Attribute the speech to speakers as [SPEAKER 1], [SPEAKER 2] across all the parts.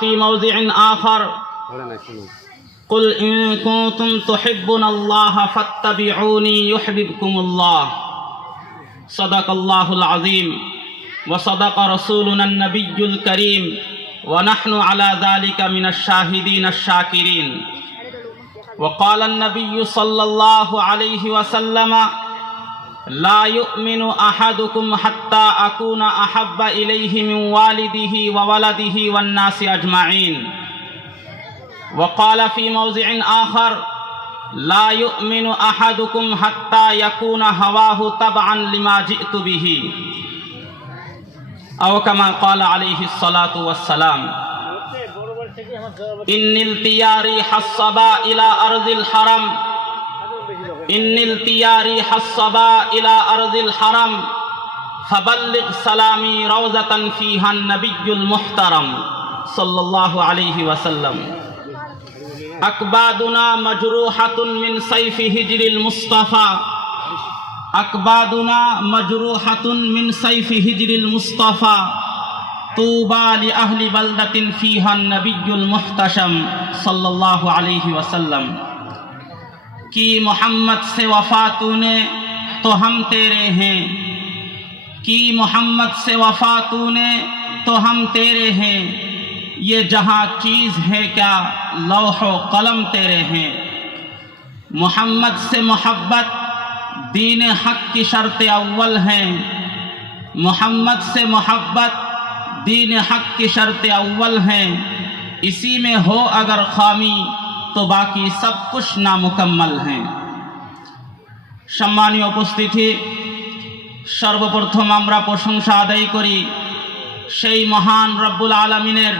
[SPEAKER 1] في موضع آخر قل إن كنتم تحبون الله فاتبعوني يحببكم الله صدق الله العظيم وصدق رسولنا النبي الكريم ونحن على ذلك من الشاهدين الشاكرين وقال النبي صلى الله عليه وسلم لا يؤمن أحدكم حتى أكون أحب إليه من والده وولده والناس أجمعين. وقال في موضع آخر لا يؤمن أحدكم حتى يكون هواه تبعا لما جئت به. أو كما قال عليه الصلاة والسلام إن التياري حصبا إلى أرض الحرم إن التياري حصبا إلى أرض الحرم فبلغ سلامي روزة فيها النبي المحترم صلى الله عليه وسلم. أكبادنا مجروحة من سيف هجر المصطفى. أكبادنا مجروحة من سيف هجر المصطفى. طوبى لأهل بلدة فيها النبي المحتشم صلى الله عليه وسلم. कि मोहम्मद से वफा तूने तो हम तेरे हैं। कि मोहम्मद से वफा तूने तो हम तेरे हैं। ये जहाँ चीज़ है क्या, लौह कलम तेरे हैं। मोहम्मद से मोहब्बत, दीन हक की शर्त अव्वल हैं। मोहम्मद से मोहब्बत, दीन हक की शर्त अव्वल हैं। इसी में हो अगर खामी তো বাকি সব কুছ নামুকম্মল হ্যাঁ সম্মানীয় উপস্থিতি সর্বপ্রথম আমরা প্রশংসা আদায় করি সেই মহান রব্বুল আলমিনের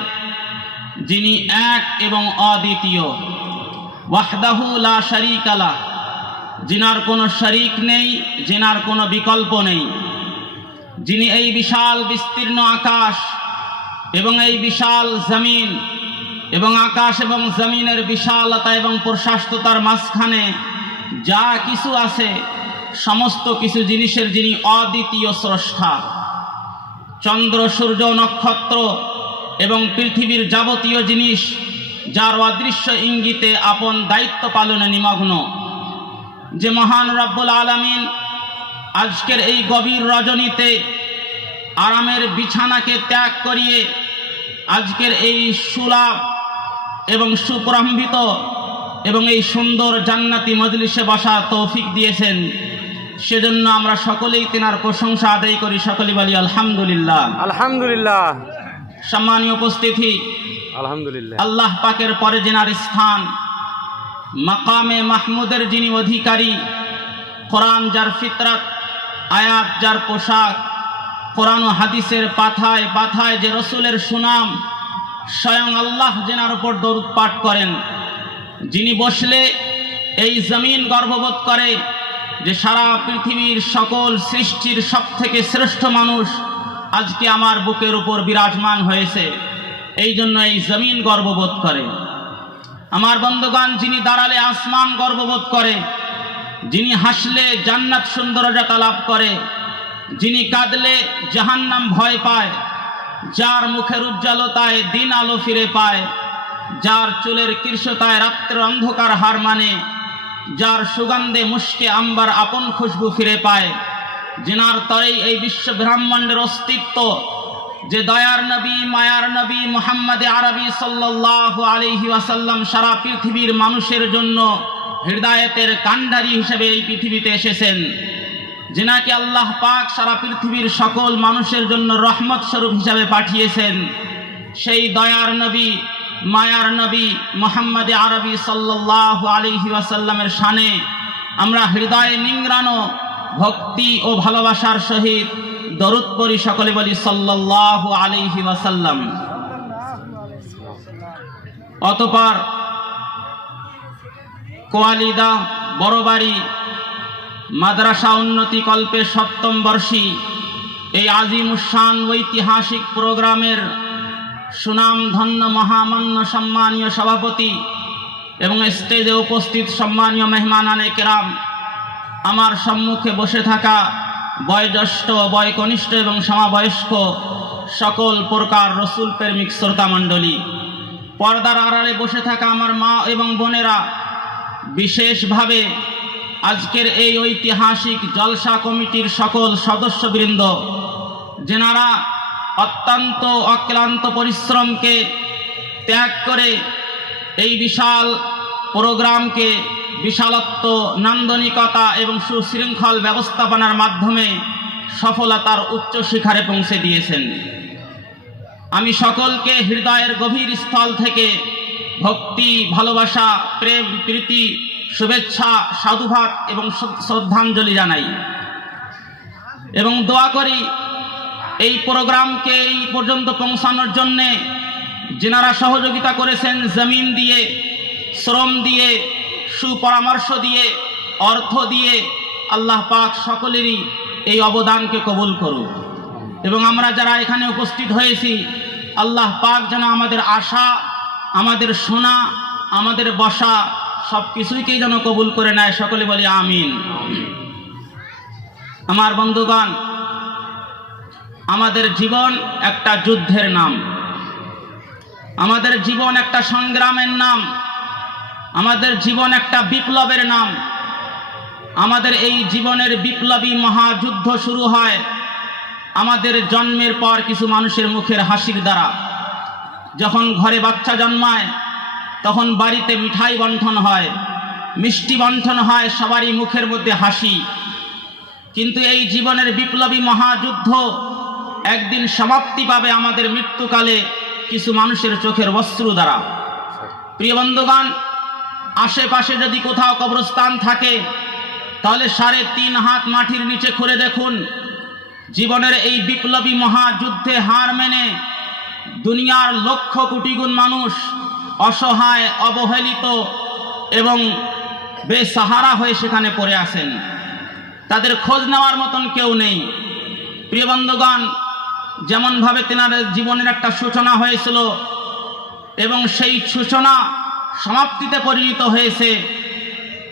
[SPEAKER 1] যিনি এক এবং অদ্বিতীয় ওয়াহদাহু লা শরিক আলা যিনার কোনো শরিক নেই যিনার কোনো বিকল্প নেই যিনি এই বিশাল বিস্তীর্ণ আকাশ এবং এই বিশাল জমিন এবং আকাশ এবং জমিনের বিশালতা এবং প্রশাস্ততার মাঝখানে যা কিছু আছে, সমস্ত কিছু জিনিসের যিনি অদ্বিতীয় স্রষ্টা। চন্দ্র, সূর্য, নক্ষত্র এবং পৃথিবীর যাবতীয় জিনিস, যার অদৃশ্য ইঙ্গিতে আপন দায়িত্ব পালনে নিমগ্ন। যে মহান রব্বুল আলমিন আজকের এই গভীর রজনীতে আরামের বিছানাকে ত্যাগ করিয়ে আজকের এই সুলাভ এবং সুপ্রম্ভিত এবং এই সুন্দর জান্নাতি মজলিসে বসা তৌফিক দিয়েছেন। সেজন্য আমরা সকলেই তেনার প্রশংসা আদায় করি। সকলে বলি আলহামদুলিল্লাহ।
[SPEAKER 2] আলহামদুলিল্লাহ।
[SPEAKER 1] সম্মানীয় উপস্থিতি
[SPEAKER 2] আলহামদুলিল্লাহ।
[SPEAKER 1] আল্লাহ পাকের পরে জেনার স্থান মাকামে মাহমুদের যিনি অধিকারী কোরআন যার ফিতরাত আয়াত যার পোশাক কোরআন ও হাদিসের পাথায় পাথায় যে রসুলের সুনাম স্বয়ং আল্লাহ জেনার উপর দরুদ পাঠ করেন। যিনি বসলে এই জমিন গর্ববোধ করে যে সারা পৃথিবীর সকল সৃষ্টির সব থেকে শ্রেষ্ঠ মানুষ আজকে আমার বুকের উপর বিরাজমান হয়েছে, এই জন্য এই জমিন গর্ববোধ করে। আমার বন্ধুগণ, যিনি দাঁড়ালে আসমান গর্ববোধ করে, যিনি হাসলে জান্নাত সৌন্দর্যতা লাভ করে, যিনি কাঁদলে জাহান্নাম ভয় পায় যার মুখের উজ্জ্বলতায় দিন আলো ফিরে পায়, যার চুলের কৃষ্ণতায় রাত্রের অন্ধকার হার মানে যার সুগন্ধে মুশকে আম্বার আপন খুশবু ফিরে পায়। যেনার তরেই এই বিশ্ব ব্রহ্মাণ্ডের অস্তিত্ব, যে দয়ার নবী, মায়ার নবী মোহাম্মদ আরবি সাল্লাহ আলহি ওয়াসাল্লাম সারা পৃথিবীর মানুষের জন্য হৃদায়তের কাণ্ডারি হিসেবে এই পৃথিবীতে এসেছেন। যেনাকে আল্লাহ পাক সারা পৃথিবীর সকল মানুষের জন্য রহমত স্বরূপ হিসাবে পাঠিয়েছেন। সেই দয়ার নবী, মায়ার নবী মোহাম্মদ আরবি সাল্লাহ আলহি ওয়াসাল্লামের শানে আমরা হৃদয়ে নিংরানো ভক্তি ও ভালোবাসার সহিত দরুদ পরি সকলে বলি সাল্লাহ আলহি ওয়াসাল্লাম। অতপর কোয়ালিদা, বড়বাড়ি মাদ্রাসা উন্নতি কল্পে সপ্তম বর্ষী এই আজিমুসান ঐতিহাসিক প্রোগ্রামের সুনাম ধন্য মহামান্য সম্মানীয় সভাপতি এবং স্টেজে উপস্থিত সম্মানীয় মেহমানানে কেরাম, আমার সম্মুখে বসে থাকা বয়োজ্যেষ্ঠ, বয়কনিষ্ঠ এবং সমাবয়স্ক সকল প্রকার রসুল প্রেমিক শ্রোতা মণ্ডলী, পর্দার আড়ালে বসে থাকা আমার মা এবং বোনেরা বিশেষভাবে আজকের এই ঐতিহাসিক জলসা কমিটির সকল সদস্যবৃন্দ, যেনারা অত্যন্ত অক্লান্ত পরিশ্রমকে ত্যাগ করে এই বিশাল প্রোগ্রামকে বিশালত্ব, নান্দনিকতা এবং সুশৃঙ্খল ব্যবস্থাপনার মাধ্যমে সফলতার উচ্চ শিখারে পৌঁছে দিয়েছেন। আমি সকলকে হৃদয়ের গভীর স্থল থেকে ভক্তি, ভালোবাসা, প্রেম, প্রীতি শুভেচ্ছা সাধুভাব এবং শ্রদ্ধাঞ্জলি জানাই। এবং দোয়া করি এই প্রোগ্রামকে এই পর্যন্ত পৌঁছানোর জন্যে যেনারা সহযোগিতা করেছেন জমিন দিয়ে, শ্রম দিয়ে, সুপরামর্শ দিয়ে, অর্থ দিয়ে, আল্লাহ পাক সকলেরই এই অবদানকে কবুল করুক। এবং আমরা যারা এখানে উপস্থিত হয়েছি, আল্লাহ পাক যেন আমাদের আশা, আমাদের শোনা, আমাদের বসা সব কিছুইকেই যেন কবুল করে নেয়? সকলে বলি আমিন। আমার বন্ধুগণ, আমাদের জীবন একটা যুদ্ধের নাম। আমাদের জীবন একটা সংগ্রামের নাম। আমাদের জীবন একটা বিপ্লবের নাম। আমাদের এই জীবনের বিপ্লবী মহাযুদ্ধ শুরু হয় আমাদের জন্মের পর কিছু মানুষের মুখের হাসির দ্বারা। যখন ঘরে বাচ্চা জন্মায় তখন বাড়িতে মিঠাই বন্টন হয়। মিষ্টি বন্টন হয় সবারই মুখের মধ্যে হাসি। কিন্তু এই জীবনের বিপ্লবী মহাযুদ্ধ একদিন সমাপ্তি পাবে আমাদের মৃত্যুকালে কিছু মানুষের চোখের অশ্রু দ্বারা। প্রিয় বন্ধুগণ, আশেপাশে যদি কোথাও কবরস্থান থাকে, তাহলে সাড়ে তিন হাত মাটির নিচে খুঁড়ে দেখুন, জীবনের এই বিপ্লবী মহাযুদ্ধে হার মেনে দুনিয়ার লক্ষ কোটি গুণ মানুষ অসহায়, অবহেলিত এবং বেসাহারা হয়ে সেখানে পড়ে আছেন। তাদের খোঁজ নেওয়ার মতন কেউ নেই। প্রিয় বন্ধুগণ, যেমনভাবে তেনার জীবনের একটা সূচনা হয়েছিল এবং সেই সূচনা সমাপ্তিতে পরিণত হয়েছে,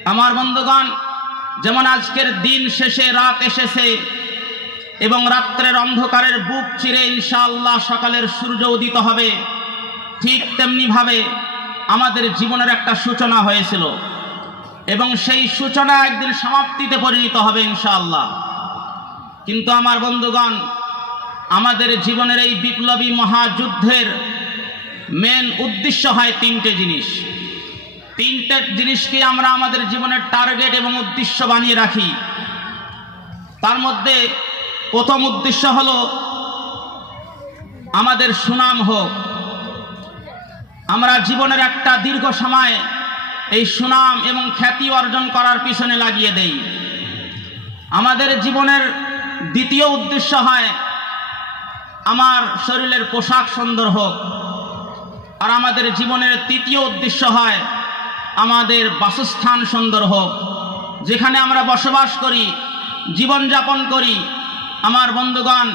[SPEAKER 1] আমার বন্ধুগণ, যেমন আজকের দিন শেষে রাত এসেছে এবং রাত্রের অন্ধকারের বুক চিরে ইনশাআল্লাহ সকালের সূর্য উদিত হবে। ঠিক তেমনিভাবে আমাদের জীবনের একটা সূচনা হয়েছিল। এবং সেই সূচনা একদিন সমাপ্তিতে পরিণত হবে ইনশাআল্লাহ। কিন্তু আমার বন্ধুগণ, আমাদের জীবনের এই বিপ্লবী মহাযুদ্ধের মেন উদ্দেশ্য হয় তিনটে জিনিস। তিনটে জিনিসকে আমরা আমাদের জীবনের টার্গেট এবং উদ্দেশ্য বানিয়ে রাখি। তার মধ্যে প্রথম উদ্দেশ্য হলো, আমাদের সুনাম হোক। আমরা জীবনের একটা দীর্ঘ সময় এই সুনাম এবং খ্যাতি অর্জন করার পিছনে লাগিয়ে দেই। আমাদের জীবনের দ্বিতীয় উদ্দেশ্য হয় আমার শরীরের পোশাক সুন্দর হোক। আর আমাদের জীবনের তৃতীয় উদ্দেশ্য হয় আমাদের বাসস্থান সুন্দর হোক। যেখানে আমরা বসবাস করি জীবন জীবনযাপন করি, আমার বন্ধুগণ,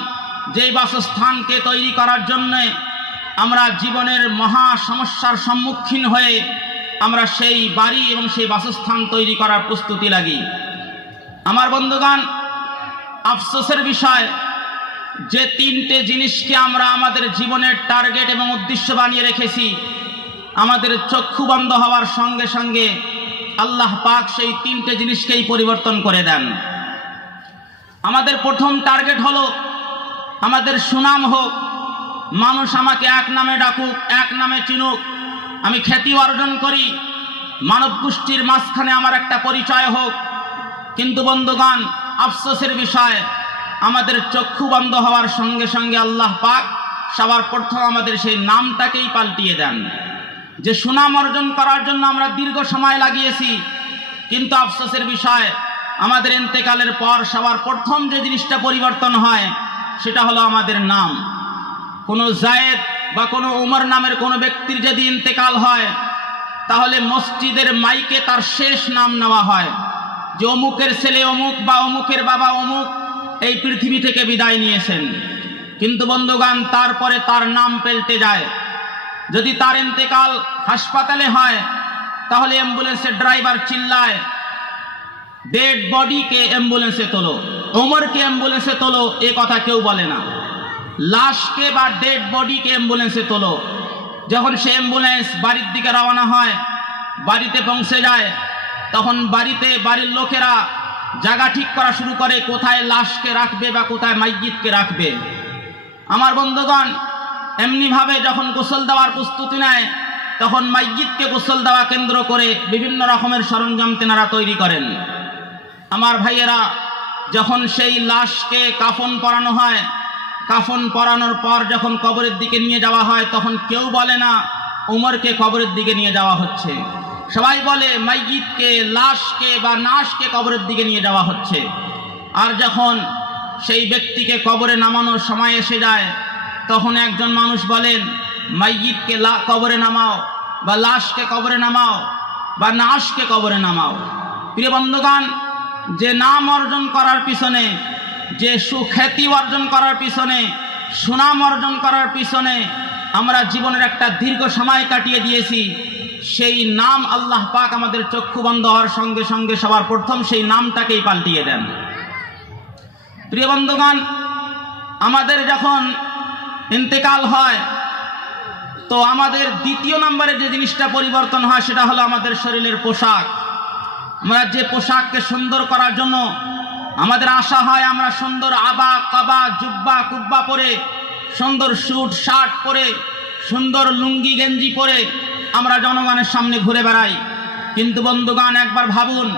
[SPEAKER 1] যেই বাসস্থানকে তৈরি করার জন্যে আমরা জীবনের মহা সমস্যার সম্মুখীন হয়ে আমরা সেই বাড়ি এবং সেই বাসস্থান তৈরি করার প্রস্তুতি লাগি। আমার বন্ধুগণ, আফসোসের বিষয়, যে তিনটে জিনিসকে আমরা আমাদের জীবনের টার্গেট এবং উদ্দেশ্য বানিয়ে রেখেছি, আমাদের চক্ষু বন্ধ হওয়ার সঙ্গে সঙ্গে আল্লাহ পাক সেই তিনটে জিনিসকেই পরিবর্তন করে দেন। আমাদের প্রথম টার্গেট হলো, আমাদের সুনাম হোক মানুষ আমাকে এক নামে ডাকুক, এক নামে চিনুক। আমি খ্যাতি অর্জন করি। মানব গোষ্ঠীর মাঝখানে আমার একটা পরিচয় হোক। কিন্তু বন্ধুগণ, আফসোসের বিষয়, আমাদের চক্ষু বন্ধ হওয়ার সঙ্গে সঙ্গে আল্লাহ পাক সবার প্রথম আমাদের সেই নামটাকেই পাল্টিয়ে দেন। যে সুনাম অর্জন করার জন্য আমরা দীর্ঘ সময় লাগিয়েছি, কিন্তু আফসোসের বিষয়, আমাদের ইন্তেকালের পর সবার প্রথম যে জিনিসটা পরিবর্তন হয়, সেটা হলো আমাদের নাম। কোনো জায়েদ বা কোনো উমর নামের কোনো ব্যক্তির যদি ইন্তেকাল হয়, তাহলে মসজিদের মাইকে তার শেষ নাম নেওয়া হয়। যে অমুকের ছেলে অমুক বা অমুকের বাবা অমুক, এই পৃথিবী থেকে বিদায় নিয়েছেন। কিন্তু বন্ধুগান তারপরে তার নাম পেল্টে যায়। যদি তার ইন্তেকাল হাসপাতালে হয়, তাহলে অ্যাম্বুলেন্সের ড্রাইভার চিল্লায়, ডেড বডিকে অ্যাম্বুলেন্সে তোলো, ওমরকে অ্যাম্বুলেন্সে তোলো, এ কথা কেউ বলে না। লাশকে বা ডেড বডিকে অ্যাম্বুলেন্সে তোলো। যখন সে অ্যাম্বুলেন্স বাড়ির দিকে রওনা হয়, বাড়িতে পৌঁছে যায়, তখন বাড়িতে বাড়ির লোকেরা জায়গা ঠিক করা শুরু করে, কোথায় লাশকে রাখবে বা কোথায় মাইজিদকে রাখবে। আমার বন্ধুগণ, এমনিভাবে যখন গোসল দেওয়ার প্রস্তুতি নেয়, তখন মাইজিদকে গোসল দেওয়া কেন্দ্র করে বিভিন্ন রকমের সরঞ্জাম তেনারা তৈরি করেন। আমার ভাইয়েরা, যখন সেই লাশকে কাফন পরানো হয় কাফন পরানোর পর যখন কবরের দিকে নিয়ে যাওয়া হয়, তখন কেউ বলে না, উমরকে কবরের দিকে নিয়ে যাওয়া হচ্ছে। সবাই বলে, মাইয়িতকে, লাশকে বা নাশকে কবরের দিকে নিয়ে যাওয়া হচ্ছে। আর যখন সেই ব্যক্তিকে কবরে নামানোর সময় এসে যায়, তখন একজন মানুষ বলেন, মাইয়িতকে লা, কবরে নামাও বা লাশকে কবরে নামাও বা নাশকে কবরে নামাও। প্রিয় বন্ধুগণ, যে নাম অর্জন করার পিছনে যে সুখ্যাতি অর্জন করার পিছনে, সুনাম অর্জন করার পিছনে আমরা জীবনের একটা দীর্ঘ সময় কাটিয়ে দিয়েছি। সেই নাম আল্লাহ পাক আমাদের চক্ষু বন্ধ হওয়ার সঙ্গে সঙ্গে সবার প্রথম সেই নামটাকেই পাল্টিয়ে দেন। প্রিয় বন্ধুগণ, আমাদের যখন ইন্তেকাল হয়, তো আমাদের দ্বিতীয় নম্বরে যে জিনিসটা পরিবর্তন হয়, সেটা হলো আমাদের শরীরের পোশাক। আমরা যে পোশাককে সুন্দর করার জন্য আমাদের আশা হয় আমরা সুন্দর আবা, কাবা, জুব্বা, কুব্বা পরে, সুন্দর স্যুট, শার্ট পরে, সুন্দর লুঙ্গি, গেঞ্জি পরে আমরা জনগণের সামনে ঘুরে বেড়াই। কিন্তু বন্ধুগান একবার ভাবুন